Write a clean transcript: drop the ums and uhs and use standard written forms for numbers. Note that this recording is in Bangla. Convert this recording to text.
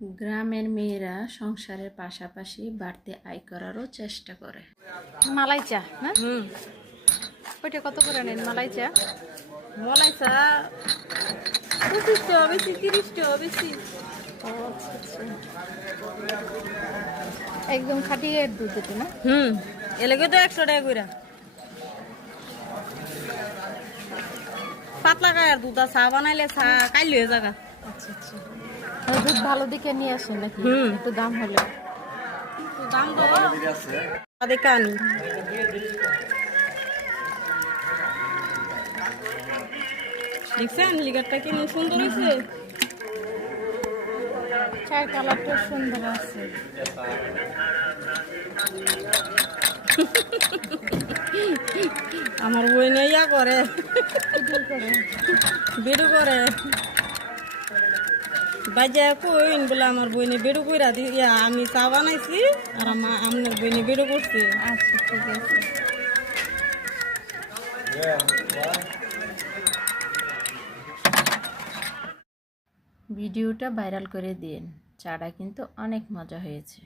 গ্রামের মেয়েরা সংসারের পাশাপাশি বাড়তি আয় করারও চেষ্টা করে। মালাই চা না? ওইটা কত করে নেন মালাই চা? মলাই চা 25 টাকা বেশি, 30 টাকা বেশি। ও আচ্ছা আচ্ছা। একদম খাঁটি দুধ এটা না? এলাকা তো 100 টাকা করে। পাতলা গায়ের দুধ চা বানাইলে চা কাইল হয়ে যাগা। আচ্ছা আচ্ছা। দুধ ভালো দিকে নিয়ে আসেন নাকি? একটু দাম হলে দাম তো দেখে আনি। দেখছেন লিগারটা কেমন সুন্দর হয়েছে। চায়ের কালারটা সুন্দর আছে। আমার বই ইয়া করে বেড়ু করে বাজা কইন বলে আমার বইনে বেড়ু কইরা দিয়া আমি চা বানাইছি আর আমার বইনে বেড়ু করছে। আচ্ছা ঠিক আছে। ভিডিওটা ভাইরাল করে দিন, চাটা কিন্তু অনেক মজা হয়েছে।